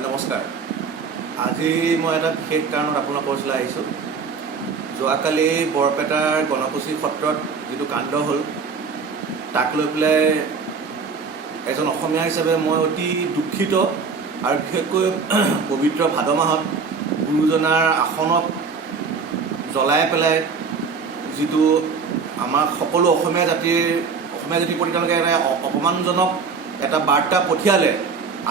নমস্কাৰ। আজি মই এটা বিশেষ কাৰণত আপোনালোকৰ ওচৰলৈ আহিছোঁ। যোৱাকালি বৰপেটাৰ গণকুছি সত্ৰত যিটো কাণ্ড হ'ল, তাক লৈ পেলাই এজন অসমীয়া হিচাপে মই অতি দুখিত। আৰু বিশেষকৈ পবিত্ৰ ভাদ মাহত গুৰুজনাৰ আসনত জ্বলাই পেলাই যিটো আমাৰ সকলো অসমীয়া জাতিৰ প্ৰতি তেওঁলোকে এটা অপমানজনক এটা বাৰ্তা পঠিয়ালে,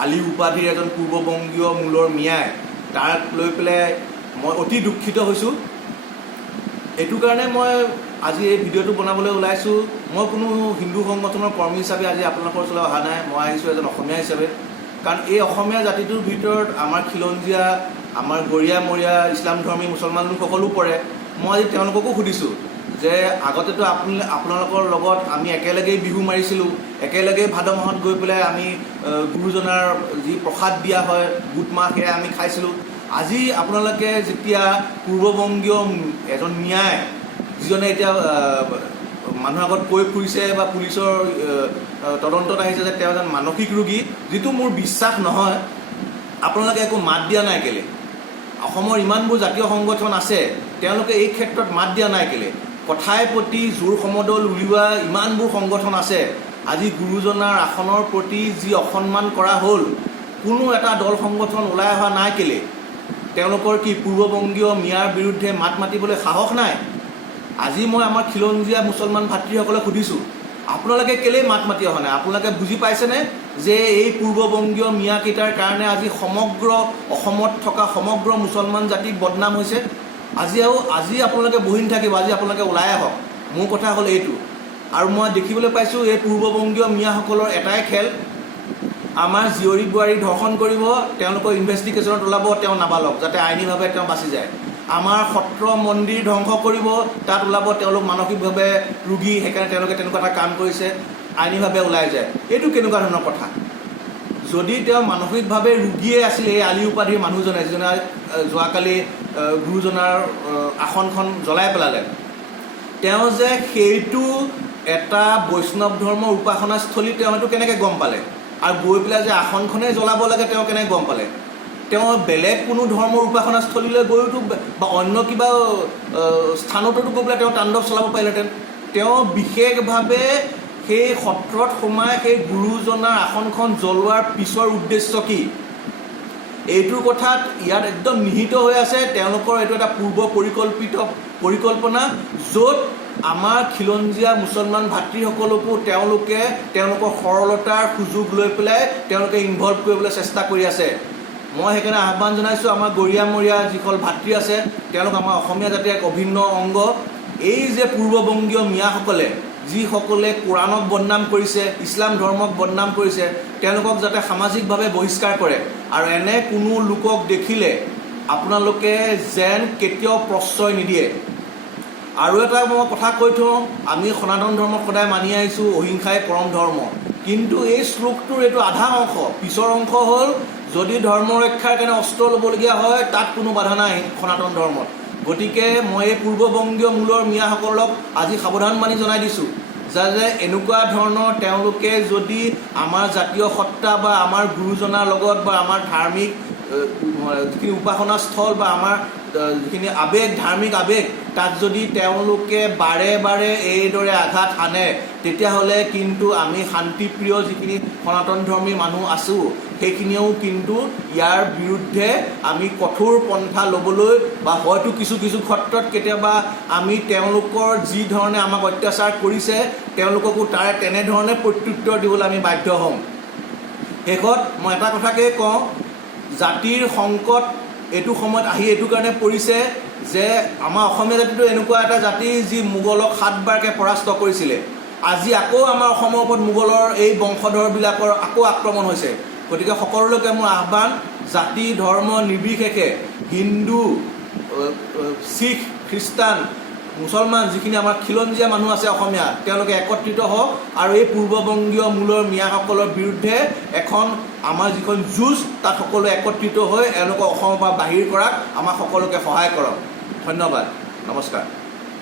আলি উপাধিৰ এজন পূৰ্ববংগীয় মূলৰ মিয়াই, তাক লৈ পেলাই মই অতি দুখিত হৈছোঁ। এইটো কাৰণে মই আজি এই ভিডিঅ'টো বনাবলৈ ওলাইছোঁ। মই কোনো হিন্দু সংগঠনৰ কৰ্মী হিচাপে আজি আপোনালোকৰ ওচৰলৈ অহা নাই। মই আহিছোঁ এজন অসমীয়া হিচাপে। কাৰণ এই অসমীয়া জাতিটোৰ ভিতৰত আমাৰ খিলঞ্জীয়া, আমাৰ গৰীয়ামৰীয়া, ইছলাম ধৰ্মী মুছলমান লোকসকলো পৰে। মই আজি তেওঁলোককো সুধিছোঁ যে আগতেতো আপোনালোকৰ লগত আমি একেলগেই বিহু মাৰিছিলোঁ, একেলগেই ভাদ মাহত গৈ পেলাই আমি গুৰুজনাৰ যি প্ৰসাদ দিয়া হয় বুট মাহ, সেয়া আমি খাইছিলোঁ। আজি আপোনালোকে যেতিয়া পূৰ্ববংগীয় এজন ন্যায়, যিজনে এতিয়া মানুহৰ আগত কৈ ফুৰিছে বা পুলিচৰ তদন্তত আহিছে যে তেওঁ এজন মানসিক ৰোগী, যিটো মোৰ বিশ্বাস নহয়, আপোনালোকে একো মাত দিয়া নাই কেলে? অসমৰ ইমানবোৰ জাতীয় সংগঠন আছে, তেওঁলোকে এই ক্ষেত্ৰত মাত দিয়া নাই কেলে? কথাই প্ৰতি জোৰ সমদল উলিওৱা ইমানবোৰ সংগঠন আছে, আজি গুৰুজনাৰ আসনৰ প্ৰতি যি অসন্মান কৰা হ'ল, কোনো এটা দল সংগঠন ওলাই অহা নাই কেলে? তেওঁলোকৰ কি পূৰ্ববংগীয় মিয়াৰ বিৰুদ্ধে মাত মাতিবলৈ সাহস নাই? আজি মই আমাৰ খিলঞ্জীয়া মুছলমান ভাতৃসকলক সুধিছোঁ, আপোনালোকে কেলেই মাত মাতি অহা নাই? আপোনালোকে বুজি পাইছেনে যে এই পূৰ্ববংগীয় মিয়াকেইটাৰ কাৰণে আজি সমগ্ৰ অসমত থকা সমগ্ৰ মুছলমান জাতিক বদনাম হৈছে? আজি আপোনালোকে বহি নাথাকিব, আজি আপোনালোকে ওলাই আহক। মোৰ কথা হ'ল এইটো। আৰু মই দেখিবলৈ পাইছোঁ এই পূৰ্ববংগীয় মিয়াসকলৰ এটাই খেল, আমাৰ জীয়ৰী বোৱাৰী ধৰ্ষণ কৰিব, তেওঁলোকৰ ইনভেষ্টিগেশ্যনত ওলাব তেওঁ নাবালক, যাতে আইনীভাৱে তেওঁ বাচি যায়। আমাৰ সত্ৰ মন্দিৰ ধ্বংস কৰিব, তাত ওলাব তেওঁলোক মানসিকভাৱে ৰোগী, সেইকাৰণে তেওঁলোকে তেনেকুৱা এটা কাম কৰিছে, আইনীভাৱে ওলাই যায়। এইটো কেনেকুৱা ধৰণৰ কথা? যদি তেওঁ মানসিকভাৱে ৰোগীয়ে আছিলে, এই আলি উপাধিৰ মানুহজনে, যিজনে যোৱাকালি গুৰুজনাৰ আসনখন জ্বলাই পেলালে, তেওঁ যে সেইটো এটা বৈষ্ণৱ ধৰ্মৰ উপাসনাস্থলী, তেওঁ সেইটো কেনেকৈ গম পালে? আৰু গৈ পেলাই যে আসনখনেই জ্বলাব লাগে তেওঁ কেনেকৈ গম পালে? তেওঁ বেলেগ কোনো ধৰ্মৰ উপাসনাস্থলীলৈ গৈতো বা অন্য কিবা স্থানতো গৈ পেলাই তেওঁ তাণ্ডৱ চলাব পাৰিলেহেঁতেন। তেওঁ বিশেষভাৱে সেই সত্ৰত সোমাই সেই গুৰুজনাৰ আসনখন জ্বলোৱাৰ পিছৰ উদ্দেশ্য কি? এইটোৰ কথাত ইয়াত একদম নিহিত হৈ আছে তেওঁলোকৰ এইটো এটা পূৰ্ব পৰিকল্পনা, য'ত আমাৰ খিলঞ্জীয়া মুছলমান ভাতৃসকলকো তেওঁলোকে তেওঁলোকৰ সৰলতাৰ সুযোগ লৈ পেলাই তেওঁলোকে ইনভলভ কৰিবলৈ চেষ্টা কৰি আছে। মই সেইকাৰণে আহ্বান জনাইছোঁ আমাৰ গৰীয়ামৰীয়া যিসকল ভাতৃ আছে, তেওঁলোক আমাৰ অসমীয়া জাতিৰ এক অভিন্ন অংগ। এই যে পূৰ্ববংগীয় মিয়াসকলে, যিসকলে কোৰাণক বদনাম কৰিছে, ইছলাম ধৰ্মক বদনাম কৰিছে, তেওঁলোকক যাতে সামাজিকভাৱে বহিষ্কাৰ কৰে। আৰু এনে কোনো লোকক দেখিলে আপোনালোকে যেন কেতিয়াও প্ৰশ্ৰয় নিদিয়ে। আৰু এটা মই কথা কৈ থওঁ, আমি সনাতন ধৰ্মক সদায় মানি আহিছোঁ, অহিংসাই পৰম ধৰ্ম। কিন্তু এই শ্লোকটোৰ এইটো আধা অংশ, পিছৰ অংশ হ'ল যদি ধৰ্ম ৰক্ষাৰ কাৰণে অস্ত্ৰ ল'বলগীয়া হয়, তাত কোনো বাধা নাই সনাতন ধৰ্মত। গতিকে মই এই পূৰ্ববংগীয় মূলৰ মিয়াসকলক আজি সাৱধান বাণী জনাই দিছোঁ যে এনেকুৱা ধৰণৰ তেওঁলোকে যদি আমাৰ জাতীয় সত্তা বা আমাৰ গুৰুজনাৰ লগত বা আমাৰ ধাৰ্মিক যিখিনি উপাসনাস্থল বা আমাৰ যিখিনি আৱেগ, ধাৰ্মিক আৱেগ, তাত যদি তেওঁলোকে বাৰে বাৰে এইদৰে আঘাত হানে, তেতিয়াহ'লে কিন্তু আমি শান্তিপ্ৰিয় যিখিনি সনাতন ধৰ্মী মানুহ আছোঁ, সেইখিনিয়েও কিন্তু ইয়াৰ বিৰুদ্ধে আমি কঠোৰ পন্থা ল'বলৈ বা হয়তো কিছু ক্ষেত্ৰত কেতিয়াবা আমি তেওঁলোকৰ যি ধৰণে আমাক অত্যাচাৰ কৰিছে, তেওঁলোককো তাৰে তেনেধৰণে প্ৰত্যুত্তৰ দিবলৈ আমি বাধ্য হ'ম। শেষত মই এটা কথাকেই কওঁ, জাতিৰ সংকট এইটো সময়ত আহি এইটো কাৰণে পৰিছে যে আমাৰ অসমীয়া জাতিটো এনেকুৱা এটা জাতি যি মোগলক 7 বাৰকৈ পৰাস্ত কৰিছিলে। আজি আকৌ আমাৰ অসমৰ ওপৰত মোগলৰ এই বংশধৰবিলাকৰ আকৌ আক্ৰমণ হৈছে। গতিকে সকলোলৈকে মোৰ আহ্বান, জাতি ধৰ্ম নিৰ্বিশেষে হিন্দু, শিখ, খ্ৰীষ্টান, মুছলমান, যিখিনি আমাৰ খিলঞ্জীয়া মানুহ আছে অসমীয়া, তেওঁলোকে একত্ৰিত হওক আৰু এই পূৰ্ববংগীয় মূলৰ মিয়াসকলৰ বিৰুদ্ধে এখন আমাৰ যিখন যুঁজ, তাত সকলোৱে একত্ৰিত হৈ এওঁলোকক অসমৰ পৰা বাহিৰ কৰাত আমাক সকলোকে সহায় কৰক। ধন্যবাদ, নমস্কাৰ।